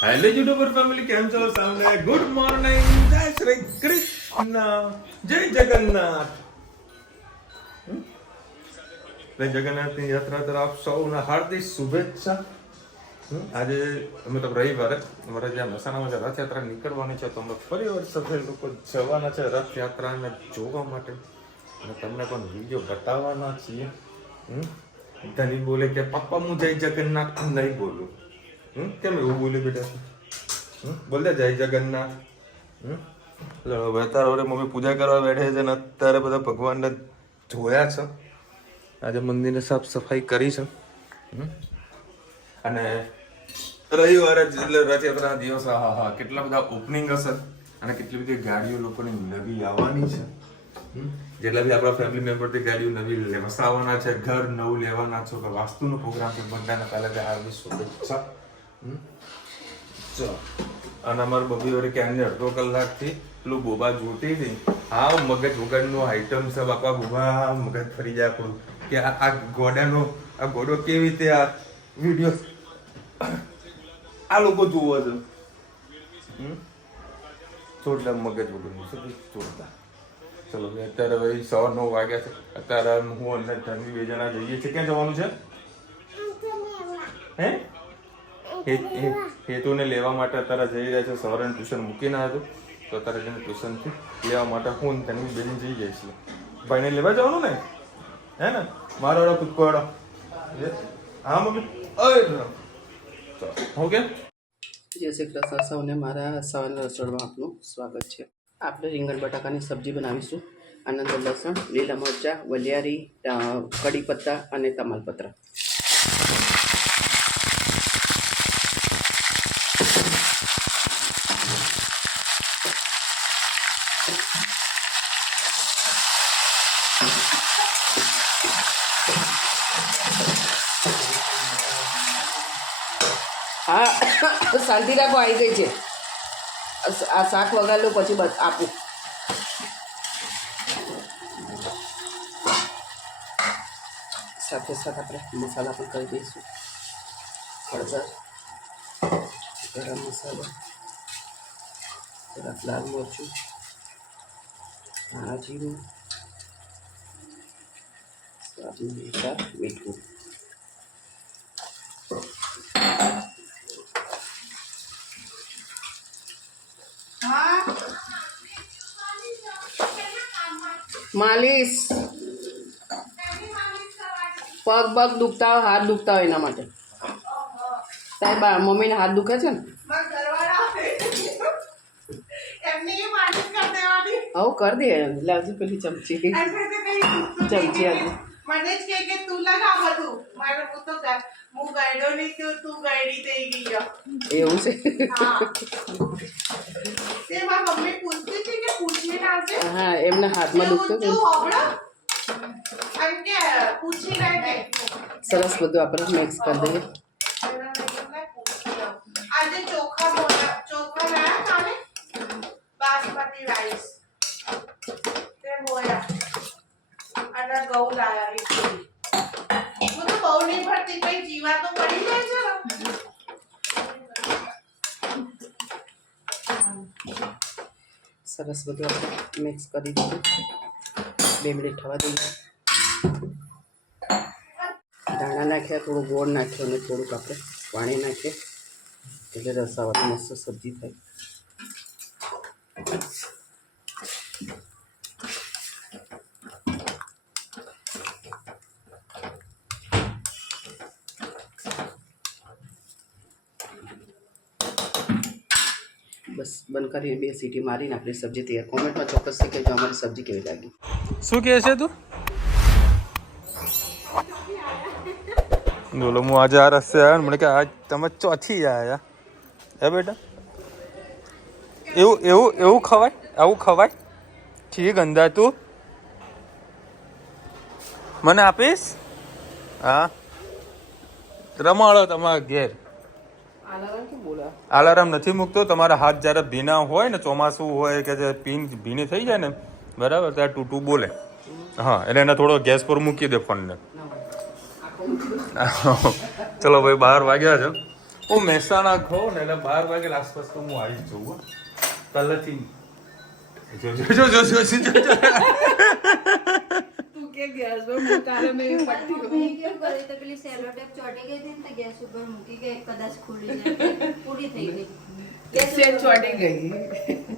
Hello YouTuber family, કેમ છો? સામને ગુડ મોર્નિંગ, જય શ્રી કૃષ્ણ, જય જગન્નાથ. જય જગન્નાથની યાત્રા તરફ સૌને હાર્દિક શુભેચ્છા. આજે અમે તો રવિવારે અમારે જ્યાં મહેસાણામાં જે રથયાત્રા નીકળવાની છે, તો અમે પરિવાર સાથે લોકો જવાના છે રથયાત્રાને જોવા માટે, અને તમને પણ વિડીયો બતાવવાના છીએ. ધની બોલે કે પપ્પા હું જય જગન્નાથ નહીં બોલું. કેમ એવું બોલ્યું બેટા? બોલતા જય જગન્નાથ. હવે અત્યારે મમ્મી પૂજા કરવા બેઠે છે ને અત્યારે બધા ભગવાનને જોયા છે. આજે મંદિરની સાફ સફાઈ કરી છે, અને રવિવારે એટલે રથયાત્રાના દિવસ હા કેટલા બધા ઓપનિંગ હશે, અને કેટલી બધી ગાડીઓ લોકોની નવી આવવાની છે. જેટલા બી આપણા ફેમિલી મેમ્બરથી ગાડીઓ નવી વસાવવાના છે, ઘર નવું લેવાના છો, કે વાસ્તુનો પ્રોગ્રામ છે, બધાને પહેલા હાર્દિક શુભેચ્છા. અને અમારા બબી વડે ક્યાંની અડધો કલાકથી પેલું બોબા જોતી હતી. હા, મગજ વગરનો આઈટમ છે બાપા. બોબા મગજ ફરી જાય આપણું કે આ ગોડાનો આ ગોડો કેવી રીતે આ વિડીયો આ લોકો જોવો છે. જોરદાર મગજ વગરનું છે, જોરદાર. ચલો અત્યારે ભાઈ 9:15 વાગ્યા છે. અત્યારે હું અને ધનવી બે જણા જઈએ છીએ. ક્યાં જવાનું છે? હેતુને લેવા માટે અત્યારે જઈ રહ્યા છે. સવારે ટ્યુશન મૂકીને આવ્યો, તો અત્યારે જઈને ટ્યુશનથી લેવા માટે હું ધનવી બેન જઈ જાય છીએ. ભાઈને લેવા જવાનું ને, હે ને? મારો વાળો કૂદકો વાળો. હા મમ્મી, ઓકે. જય શ્રી કૃષ્ણ સૌને. મારા સવારના રસોડમાં આપનું સ્વાગત છે. આપણે રીંગણ બટાકાની સબ્જી બનાવીશું. આનંદ લસણ, લીલા મરચાં, વલિયારી, કઢી પત્તા અને તમાલપત્ર. હા, શાંતિ રાખો, આવી ગઈ છે. આ શાક વગાડલું પછી બસ આપું. સાથે સાથે આપણે મસાલા પણ કરી દઈશું. હળદર, ગરમ મસાલો, જરાક લાલ મરચું, ધાણા જીરું, સ્વાદ અનુસાર મીઠું. માલિશ પગ દુખતા હોય, હાથ દુખતા હોય એના માટે. તારી મમ્મીને હાથ દુખે છે ને? હવ કર દે. લાવજી પેલી ચમચી ચમચી આવી. મને જ કે તું લગા બધું મારે હું તો હું ગાઈડો નહીં તો તું ગાઈડી થઈ ગઈ. એવું છે? હા, તે મારી મમ્મી પૂછતી હતી કે પૂછીને આવશે. હા, એમના હાથમાં દુખતો હતો. અને કે પૂછી લે. સરસ, બધું આપણે મિક્સ કરી દઈએ. આજે ચોખા લાયા કાલે બાસમતી રાઈસ તે બોયા અને ઘઉં લાયા રીતની. હું તો બહુ નહીં ભરતી, કઈ જીવા તો પડી જાય છે ને. સરસ, બધું આપણે મિક્સ કરી દીધું. 2 મિનિટ થવા દઈએ. ધાણા નાખ્યા, થોડું ગોળ નાખ્યો અને થોડુંક આપણે પાણી નાખીએ, એટલે રસાવાળી મસ્ત સબ્જી થાય. બસ બંધ કરીને 2 સીટી મારીને આપણી સબ્જી તૈયાર. કોમેન્ટમાં ચોક્કસથી કહેજો અમારી સબ્જી કેવી લાગી. શું કહે છે તું? બોલો, હું આજે આ રસ્તે આવ્યો ને, મને કે આજ તમે ચોથી આવ્યા હે બેટા? એવું ખવાય? આવું ખવાય? ઠીક અંદા, તું મને આપીશ? હા, રમાડો તમારા ઘેર. અલાર્મ નથી મૂકતો. તમારા હાથ જ્યારે ભીના હોય ને, ચોમાસું હોય કે જે પીન ભીની થઈ જાય ને, બરાબર, ત્યારે ટૂટું બોલે. હા, એટલે એને થોડો ગેસ પર મૂકી દે ફોનને. ચલો ભાઈ, 12 વાગ્યા છે. હું મહેસાણા ખાઉં ને એટલે 12 વાગે આસપાસ તો હું આવી જ જઉં પહેલેથી જો તું કે ગેસ પર મોટારે મેં પટ્ટી મમ્મી કેમ કરી તો પેલી સેલો ટેપ ચોટી ગઈ હતી ને તો ગેસ ઉપર મૂકી કે કદાચ ખુલી જાય પૂરી થઈ ગઈ સેલ ચોટી ગઈ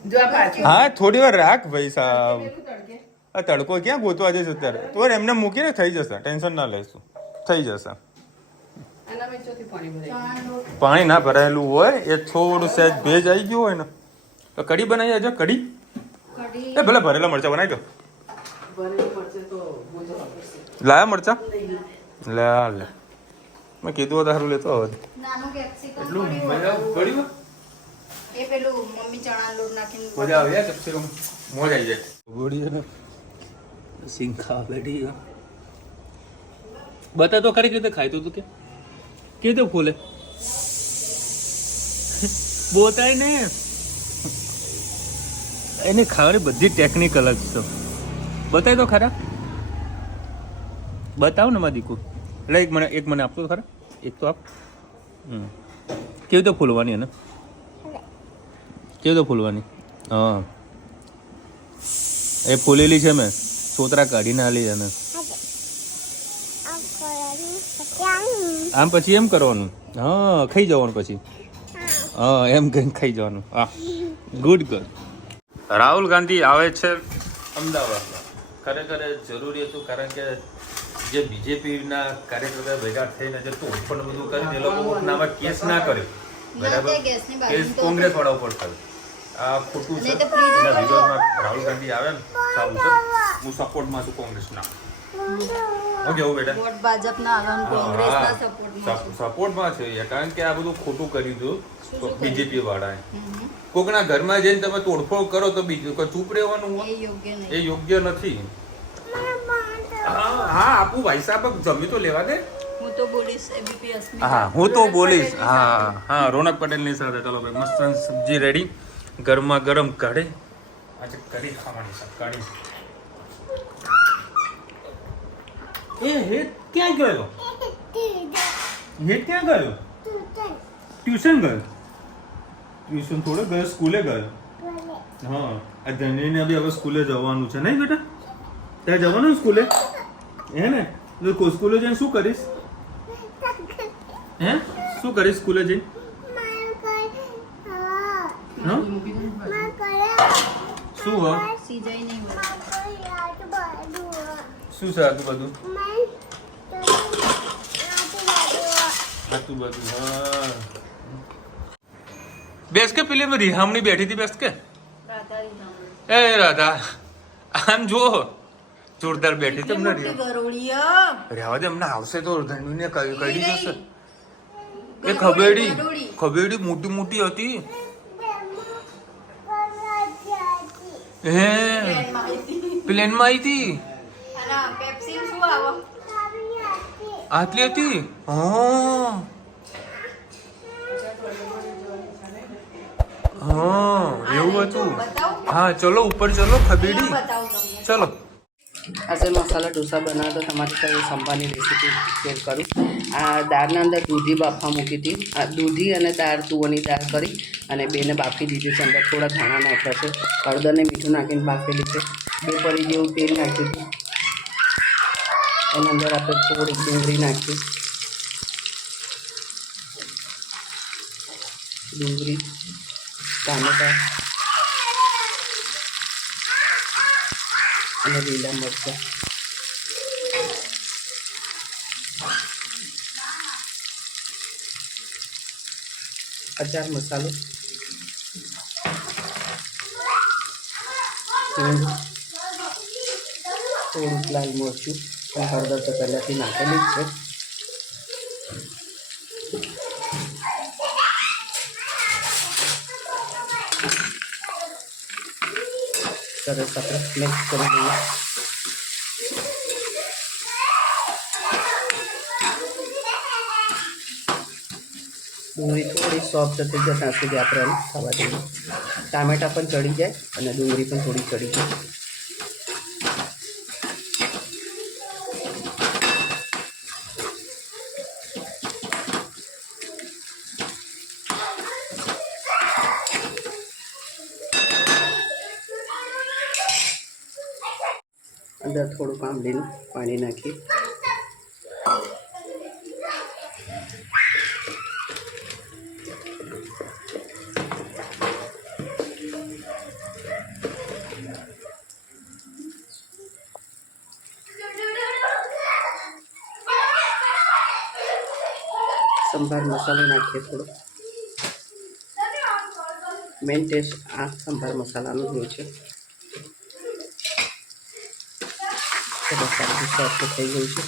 જો આ પાછું હા થોડી વાર રાખ ભાઈ સાહેબ પેલું તડકે આ તડકો ક્યાં ગોતવા જઈશ અત્યારે તો એમને મૂકીને થઈ જશે ટેન્શન ના લઈશું થઈ જશે આના મેં ચોથી પાણી ભરાઈ ચણા લોટ પાણી ના ભરાયેલું હોય એ થોડું સહેજ ભેજ આવી ગયું હોય ને તો કઢી બનાવી આજે કઢી કઢી એ ભલે ભરેલા મરચા બનાવી દો ભરેલું મળશે તો બોજો વાપરશે લાયા મરચા લે મેં કીધું તારું લેતો હવે નાનું કેપ્સિકમ એટલું પડ્યું મજા પડી એ પેલું મમ્મી ચણા લોટ નાખીને મજા આવી જાય કેપ્સિકમ મોજ આવી જાય ગોળી ને સિંગ ખા બેઠી બતા તો ખરી રીતે ખાય તું કે કેતો ફૂલે બોતાય ને એની ખાવાની બધી ટેકનિકલ જ છે બતાય તો ખરા બતાવ ને મારી દીકુ એટલે એક મને આપતો ખરા એક તો આપ કેવી રીતે ફૂલવાની એને કેવી રીતે ફૂલવાની હા એ ફૂલેલી છે મેં સોતરા કાઢીને હાલી એને આમ પછી એમ કરવાનું હા ખાઈ જવાનું પછી હા એમ કઈ ખાઈ જવાનું હા ગુડ રાહુલ ગાંધી આવે છે અમદાવાદમાં ખરેખર જરૂરી હતું કારણ કે જે બીજેપીના કાર્યકર્તા ભેગા થઈને જે તોડફોડ બધું કરીને એ લોકો નામાં કેસ ના કર્યો બરાબર કેસ કોંગ્રેસ વાળા ઉપર થયો આ ખોટું છે એના વિરોધમાં રાહુલ ગાંધી આવે ને સારું છે હું સપોર્ટમાં છું કોંગ્રેસના હું કેવું બેટા વોટ ભાજપના આલન કોંગ્રેસના સપોર્ટમાં સપોર્ટમાં છે કારણ કે આ બધું ખોટું કરી દો બીજેપી વાળાએ કોકના ઘરમાં જઈને તમે તોડફોડ કરો તો બીજું કોઈ ચૂપ રહેવાનું હોય એ યોગ્ય નહીં એ યોગ્ય નથી હા આપું ભાઈ સાહેબ જમી તો લેવા દે હું તો બોલીશ એબીપી અસ્મિતા હા હું તો બોલીશ હા હા રોનક પટેલની સાથે ચાલો ભાઈ મસ્ત સબ્જી રેડી ગરમા ગરમ કાઢે આજે કઢી ખાવાની છે કઢી એ હેત ક્યાં ગયો હેત ક્યાં ગયો ટ્યુશન ગયો ટ્યુશન થોડો ગયો સ્કૂલે ગયો હા આ ધનીને બી હવે સ્કૂલે જવાનું છે નહીં બેટા ત્યાં જવાનું સ્કૂલે હે ને તો સ્કૂલે જઈને શું કરીશ હે શું કરીશ સ્કૂલે જઈને હા શું હોય સીજાઈ નહીં હોય શું છે આટલું બધું આટલું બધું હા બેસ કે પેલી રિહામણી બેઠી હતી બેસ કે એ રાધા આમ જો જોરદાર બેઠી તમને રહેવા દે અમને આવશે તો ધનુને કઈ જશે એ ખબેડી મોટી મોટી હતી હે પ્લેનમાં આવી હતી આટલી હતી હા હા એવું હતું હા ચલો ઉપર ચલો ખબેડી ચલો આજે મસાલા ઢોસા બનાવ્યા તો તમારી સાથે સંભાની રેસીપી શેર કરું આ દાળના અંદર દૂધી બાફવા મૂકી હતી આ દૂધી અને દાળ તુવરની દાળ કરી અને બેને બાફી દીધી છે અંદર થોડા ધાણા નાખ્યા છે હળદરને મીઠું નાખીને બાફેલી છે 2 પરી જેવું તેલ નાખ્યું હતું એની અંદર આપણે થોડીક ડુંગળી નાખી ડુંગળી ટામેટા અને લીલા મરચાં અચાર મસાલો થોડુંક લાલ મરચું અને હળદર તો પહેલાંથી નાખેલી જ છે સરસ આપણે મિક્સ કરી દઈએ ડુંગળી થોડી સોફ્ટ થઈ જાય ત્યાં સુધી આપણે એને ખાવા દઈએ ટામેટાં પણ ચડી જાય અને ડુંગળી પણ થોડી ચડી જાય અંદર થોડુંક આંબલીનું પાણી નાખી સંભાર મસાલો નાખીએ થોડો. મેઇન ટેસ્ટ આ સંભાર મસાલાનો જ હોય છે. સરસ આખું સોફ્ટ થઈ ગયું છે.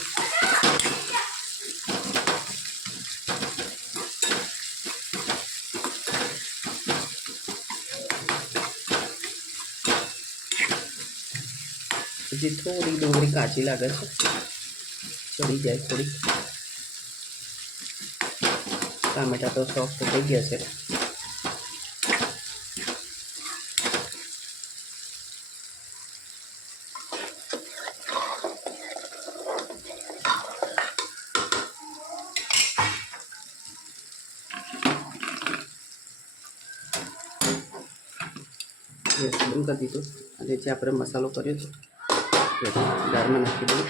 હજી થોડી ડુંગળી કાચી લાગે છે, ચડી જાય થોડી. ટામેટા તો સોફ્ટ થઈ ગયા છે. ગેસ બંધ કરી દીધું અને જે આપણે મસાલો કર્યો છે એ દાળમાં નાખી દઉં.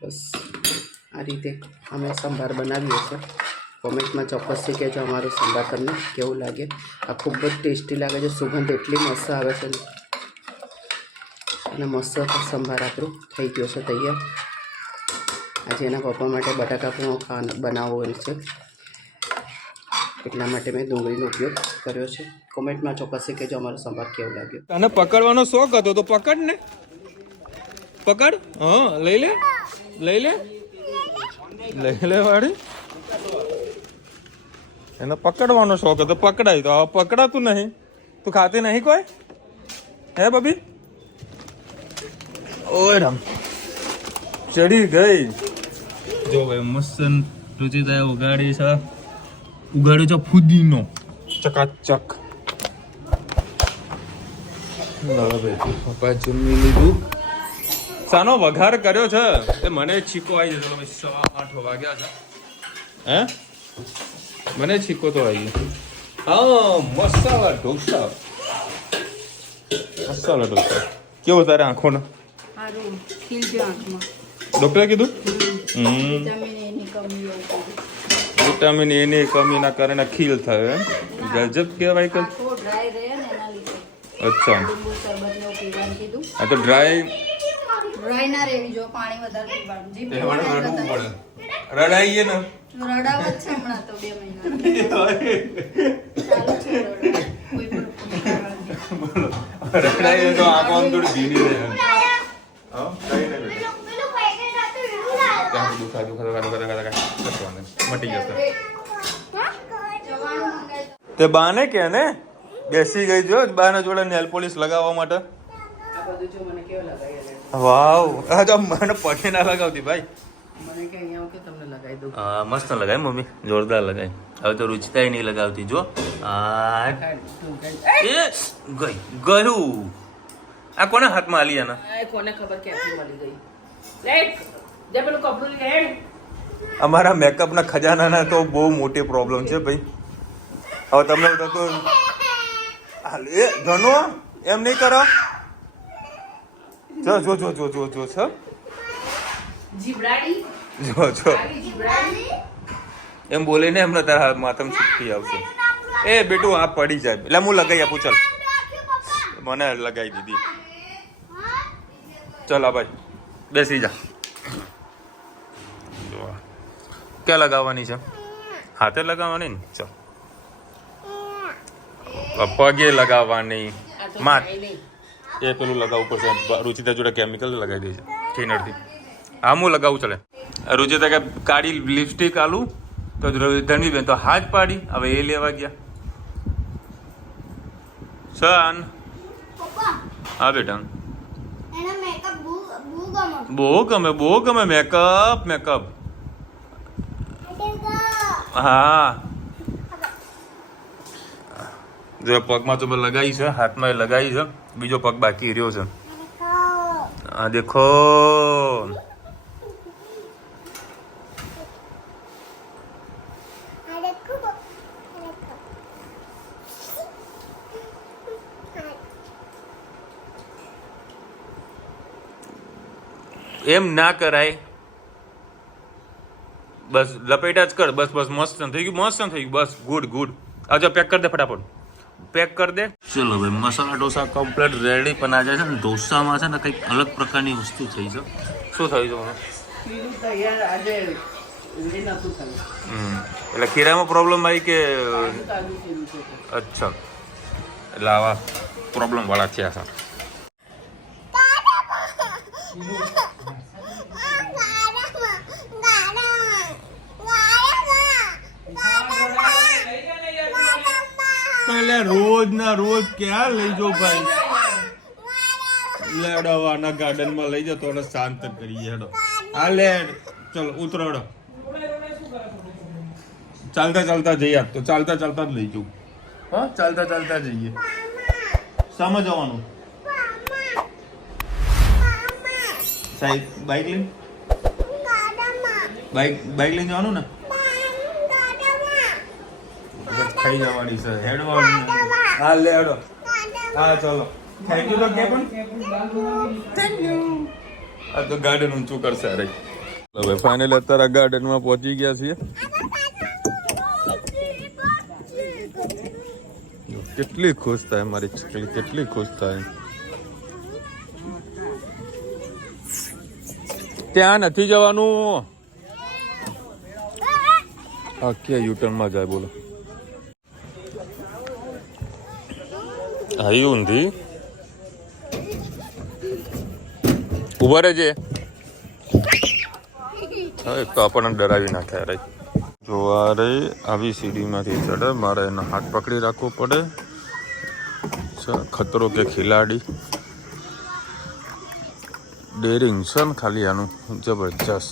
બસ આ રીતે અમે સંભાર બનાવીએ છીએ. કોમેન્ટમાં ચોક્કસથી કહેજો અમારો સંભાર તમને કેવું લાગે. આ ખૂબ જ ટેસ્ટી લાગે છે. સુગંધ એટલી મસ્ત આવે છે ને. અને મસ્ત સંભાર આપણું થઈ ગયો છે તૈયાર. આજે એના પપ્પા માટે બટાકા પણ બનાવવો છે, એટલા માટે મેં ડુંગળીનો ઉપયોગ કર્યો છે. કોમેન્ટમાં ચોક્કસથી કહેજો અમારો સંભાર કેવો લાગ્યો. તને પકડવાનો શોખ હતો તો પકડ ને, પકડ. હા, લઈ લે વાળી. એને પકડવાનો શોખ હતો, પકડાય તો હવે પકડાતું નહીં. તું ખાતી નહીં કોઈ? હે બબી? ઓય રામ, ચડી ગઈ. જો ભાઈ મસ્ત રુચિતાએ ઉગાડ્યું છે ફુદીનો ચકાચક. પપ્પા જમી લીધું. સાનો વઘાર કર્યો છે એ મને છીકો આવી જતો. 7:08 વાગ્યા છે. હે મને છીકો તો આવી ગયો. હા, મસાલા ઢોસા. કેવો તારે આંખોનો? ડોક્ટરે કીધું વિટામિન એની કમીના કારણે ખીલ થાય. ગજબ કહેવાય કે. અચ્છા, આ તો ડ્રાય ના રેવી જો પાણી વધારે પીવાનું. રડાઈએ ને રડાવત છે હમણાં તો 2 મહિના ચાલુ છે કોઈ પણ રડાઈએ તો આંખો આમ થોડી ભીની રહે. હા, કઈ નહીં મટી જશે. તે બાને કે ને બેસી ગઈ જો બાના જોડે નેલ પોલિશ લગાવવા માટે. આ બધું જો મને કેવો લગાવી. વાવ, આ તો મને પગે ના લગાવતી ભાઈ. મને કે અહીંયા કે તમને લગાવી દઉં. હા, મસ્ત લગાય મમ્મી, જોરદાર લગાય. હવે તો રુચિતાય નહીં લગાવતી જો. આ ગયું. આ કોને હાથમાં આલી આના? કોને ખબર ક્યાંથી મળી ગઈ. લેટ જે પેલું કપડું લે. અમારા મેકઅપના ખજાનાના તો બહુ મોટી પ્રોબ્લેમ છે ભાઈ. હવે તમને તો એ ધનો એમ નહીં કરો. જો જો જો જો જો જો છો જીબડાડી જો જો જીબડાડી એમ બોલીને એમને તારા માથામાં છૂટકી આવશે. એ બેટું આ પડી જાય એટલે હું લગાવી આપું. ચાલ, મને લગાવી દીધી. ચાલ આ ભાઈ બેસી જા. ક્યાં લગાવવાની છે? હાથે લગાવવાની ને? ચાલ, પગે લગાવવાની. માથ એ પેલું લગાવવું પડશે. રુચિતા જોડે કેમિકલ લગાવી દે છે થિનરથી. હા, હું લગાવું. ચાલે રુચિતા કે કાળી લિપસ્ટિક આલું તો ધનવીબેન તો હાથ પાડી. હવે એ લેવા ગયા. સન હા બેટા, બહુ ગમે મેકઅપ. હા જો પગમાં તો મેં લગાવી છે, હાથમાં લગાવી છે, બીજો પગ બાકી રહ્યો છે. આ દેખો એમ ના કરાય. બસ લપેટા જ કર. બસ બસ મસ્ત થઈ ગયું, મસ્ત થઈ ગયું. બસ ગુડ ગુડ. આવજો પેક કરી દે ફટાફટ, પેક કરી દે. ચલો ભાઈ મસાલા ઢોસા કમ્પ્લીટ રેડી. પણ આજે છે ને ઢોસામાં છે ને કંઈક અલગ પ્રકારની વસ્તુ થઈ છે. શું થયું છે મને? ખીરું તૈયાર આજે રેડી નહોતું થયું. એટલે ખીરામાં પ્રોબ્લેમ આવી કે? તાજું ખીરું છે. અચ્છા, એટલે આવા પ્રોબ્લેમ વાળા થયા છે. રોજ ના રોજ ક્યાં લઈ જાઉં ભાઈ? લેડવાના ગાર્ડન માં લઈ જાઓ તો શાંત કરીએ. હેડો આ લેડ, ચલો ઉતરો. હેડો ચાલતા ચાલતા જઈએ. તો ચાલતા ચાલતા જ લઈ જાઉં. હા ચાલતા ચાલતા જઈએ. શામાં જવાનું? સાહેબ બાઇક લઈને, બાઇક લઈને જવાનું ને? ખાઈ જવાની છે, હેડવાની. હા લે હેડો. હા ચલો થેન્ક યુ. તો કે પણ થેન્ક યુ. આ તો ગાર્ડન ઊંચું કરશે. રે હવે ફાઇનલ અત્યારે ગાર્ડનમાં પહોંચી ગયા છીએ. કેટલી ખુશ થાય મારી છોકરી, કેટલી ખુશ થાય. ત્યાં નથી જવાનું. ઓકે યુટર્નમાં જાય. બોલો આવી ઊંધી ઉભા રહેજે. હવે તો આપણને ડરાવી નાખે. રે જોવા રે આવી સીડીમાંથી ચડે, મારે એનો હાથ પકડી રાખવો પડે. ખતરો કે ખિલાડી ડેરિંગ છે ને ખાલી આનું જબરજસ્ત.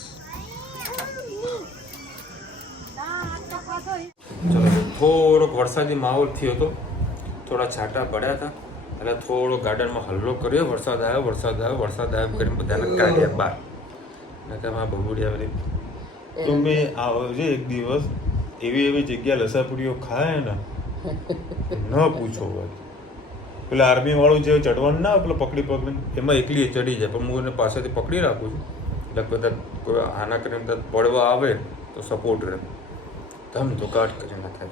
ચલો થોડોક વરસાદી માહોલ થયો હતો, થોડા છાંટા પડ્યા હતા એટલે થોડો ગાર્ડનમાં હલ્લો કર્યો. વરસાદ આવ્યો, વરસાદ આવ્યો, વરસાદ આવ્યો કરીને બધાને કાઢ્યા બહાર. નકામાં બબુડિયા બધી. તો મેં આવજે એક દિવસ એવી એવી જગ્યા લસાપુડીઓ ખાય ને ન પૂછો. હોય પેલા આર્મી વાળું જે ચડવાનું ના પેલો પકડી પકડીને એમાં એકલી ચડી જાય. પણ હું એને પાસેથી પકડી રાખું છું એટલે બધા કોઈ આના કરીને બધા પડવા આવે તો સપોર્ટ રહે. ધમ ધોકાટ કરી નાખે.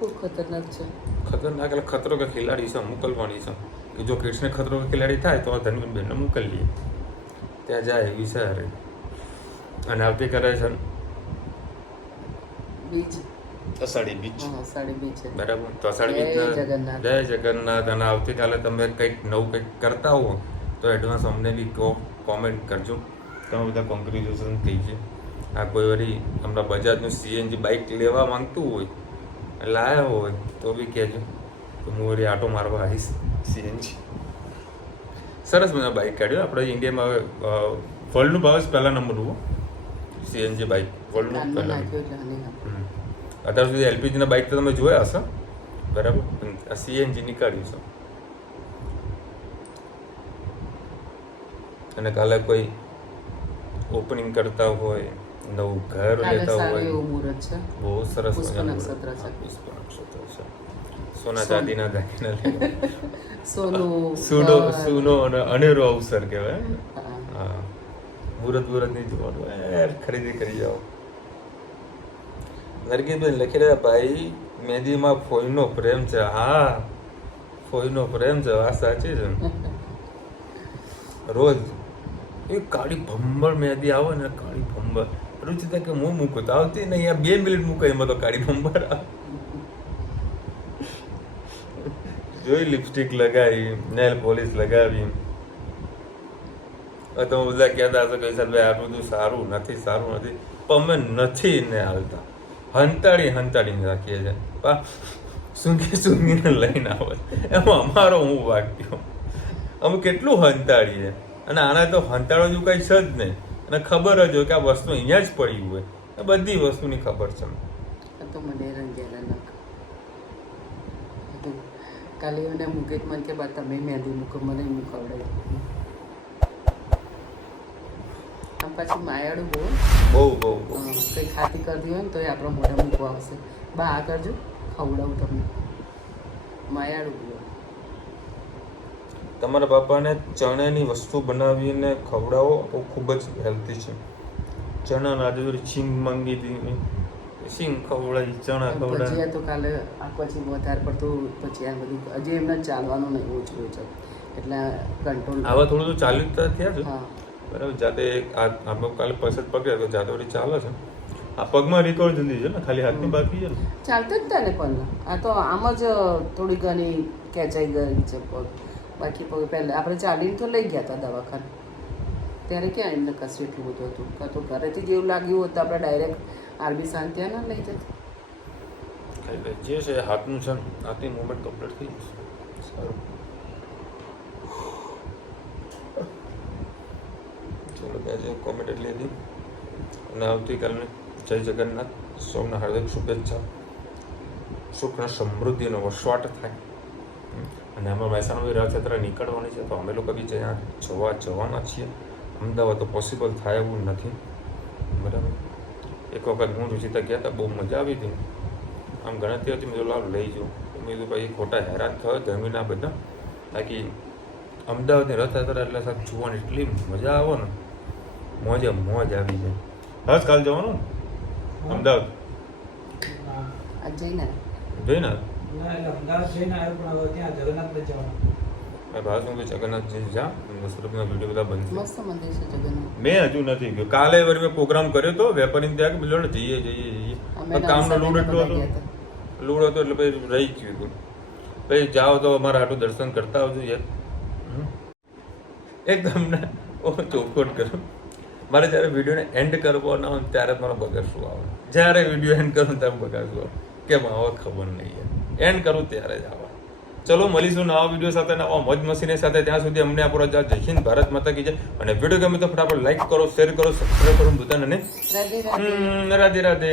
ખૂબ ખતરનાક છે. ખતરનાક એટલે ખતરો કે ખિલાડી છે, મોકલવાની છે કે જો કિડ્સને ખતરો કે ખિલાડી થાય તો ધનવીન બેનને મોકલીએ. ત્યાં જાય વિચારે. અને આવતીકાલે છે બીચ, અષાઢી બીચ. સાડી બીચ બરાબર. તો અષાઢી બીચના જય જગન્નાથ. અને આવતીકાલે તમે કંઈક નવું કંઈક કરતા હો તો એડવાન્સ અમને બી કહો, કોમેન્ટ કરજો. તમે બધા કોંગ્રેચ્યુલેશન થઈ છે. આ કોઈ વળી હમણાં બજાજનું સીએનજી બાઇક લેવા માંગતું હોય, લાવ્યો હોય તો બી કહેજો તો હું વળી આટો મારવા આવીશ. સીએનજી સરસ મને બાઇક કાઢ્યો. આપણે ઇન્ડિયામાં હવે વર્લ્ડનું ભાવ પહેલા નંબરનું સીએનજી બાઇક વર્લ્ડનું પહેલા. અત્યાર સુધી એલપીજીના બાઇક તો તમે જોયા હશે બરાબર. આ સીએનજી નીકાળ્યું છે. અને કાલે કોઈ ઓપનિંગ કરતા હોય, નવું ઘર લેતા હોય, બહુ સરસ નક્ષત્ર છે. સોના ચાંદીના દાગીના સુનો અને અનેરો અવસર કહેવાય. હા મુહૂર્ત ની જોવાનું ખરીદી કરી જાઓ. નરગીસબેન લખી રહ્યા ભાઈ મહેંદીમાં ફોઈનો પ્રેમ છે. હા ફોઈનો પ્રેમ છે, વાત સાચી છે. રોજ એ કાળી ભંબર મહેંદી આવે ને, કાળી ભંબર રૂચિતા કે હું મૂકું તો આવતી નહીં. આ 2 મિનિટ મૂકો એમાં તો કાળી ભંબર આવે. જોઈ લિપસ્ટિક લગાવી, નેલ પોલિશ લગાવી. તમે બધા કહેતા હશો કે ભાઈ આ બધું સારું નથી, સારું નથી. પણ અમે નથી ને હાલતા, હંતાડીને રાખીએ છીએ. સૂંઘીને લઈને આવે એમાં અમારો હું વાગ્યો. અમે કેટલું હંતાડીએ. અને આના તો હંતાડો જેવું કંઈ છે જ નહીં. અને ખબર જ હોય કે આ વસ્તુ અહીંયા જ પડી હોય બધી વસ્તુની ખબર છે. આ તો મને રંગેલા નાખ કાલે એને મૂકે મને કે બા તમે મહેંદી મૂકો મને મૂકવડાવી આમ પાછી માયાળું બહુ બહુ કંઈ ખાતી કરતી હોય ને તો એ આપણા મોઢા મૂકવા આવશે બા આ કરજો ખવડાવું તમને માયાળું બહુ તમારા બાપાને ચણાની વસ્તુ બનાવીને ખવડાવો તો ખૂબ જ હેલ્ધી છે. ચણાના આજે છીંગ માંગી હતી, છીંગ ખવડાવી, ચણા ખવડાવી. ભજીયા તો કાલે આ પછી વધારે પડતું પછી આ બધું હજી એમને ચાલવાનું નહીં ઓછું ઓછું એટલે કંટ્રોલ આવા થોડું તો ચાલ્યું જ થયા છે હા બરાબર. જાતે આપણે કાલે પસંદ પકડ્યા તો જાતે વળી ચાલે છે. આ પગમાં રિકવર જલ્દી છે ને, ખાલી હાથની બાકી છે ને. ચાલતું જ હતા ને પણ આ તો આમ જ થોડી ઘણી ખેંચાઈ ગઈ છે પગ બાકી પગ પહેલાં આપણે ચાલીને તો લઈ ગયા હતા દવાખાને ત્યારે ક્યાં એમને કશું એટલું બધું હતું કાં તો ઘરેથી જેવું લાગ્યું હોત તો આપણે ડાયરેક્ટ આરબી શાંતિયા ના લઈ જતા. જે છે હાથનું છે ને, હાથની મુવમેન્ટ કમ્પ્લીટ થઈ જશે. સારું, ચલો આજે કોમેન્ટ એટલી હતી અને આવતીકાલને જય જગન્નાથ. સૌને હાર્દિક શુભેચ્છા. સુખ અને સમૃદ્ધિનો વસવાટ થાય. અને અમારા મહેસાણાની રથયાત્રા નીકળવાની છે તો અમે લોકો બી ત્યાં જવાના છીએ. અમદાવાદ તો પોસિબલ થાય એવું નથી બરાબર. એક વખત હું રુચિતા ગયા હતા, બહુ મજા આવી હતી. આમ ગણતરી હતી, મેં લાવ લઈ જાઉં. મેં કીધું ભાઈ ખોટા હેરાન થયો જમીના બધા. બાકી અમદાવાદની રથયાત્રા એટલે સાહેબ જોવાની એટલી મજા આવે ને, મોજ આવી જાય. બસ કાલ જવાનું અમદાવાદ આ જઈને જોઈને અમદાવાદ જઈને આવ્યો પણ હવે ત્યાં જગન્નાથ લઈ જવાનું. ભાવ શું જગન્નાથજી જા સુરતના વિડીયો બધા બનશે. મસ્ત મંદિર છે જગન્નાથ. મેં હજુ નથી ગયો. કાલે વળી મેં પ્રોગ્રામ કર્યો હતો વેપારીને ત્યાં કે બોલો જઈએ અમે કામનો લોડ એટલો નવસારીને હતો બધા ગયા હતા. એટલે પછી રહી ગયું હતું. પછી જાઓ તો અમારા આટલું દર્શન કરતા આવજો યાર. એકદમ ને ચોખવટ કરું. મારે જ્યારે વિડીયોને એન્ડ કરવાનો હોય ત્યારે મારો બગાડશું આવે. જ્યારે વિડીયો એન્ડ કરું ત્યારે બગાડશું આવે. કેમ આવે ખબર નહીં યાર. એન્ડ કરું ત્યારે જ આવે. ચલો મળીશું નવા વિડીયો સાથે, નવા મોજ મસ્તીની સાથે. ત્યાં સુધી અમને આપણો જય હિન્દ, ભારત માતા કી જય. અને વિડીયો ગમે તો ફટાફટ લાઈક કરો, શેર કરો, સબસ્ક્રાઈબ કરો બધાને. રાધે રાધે. રાધે રાધે.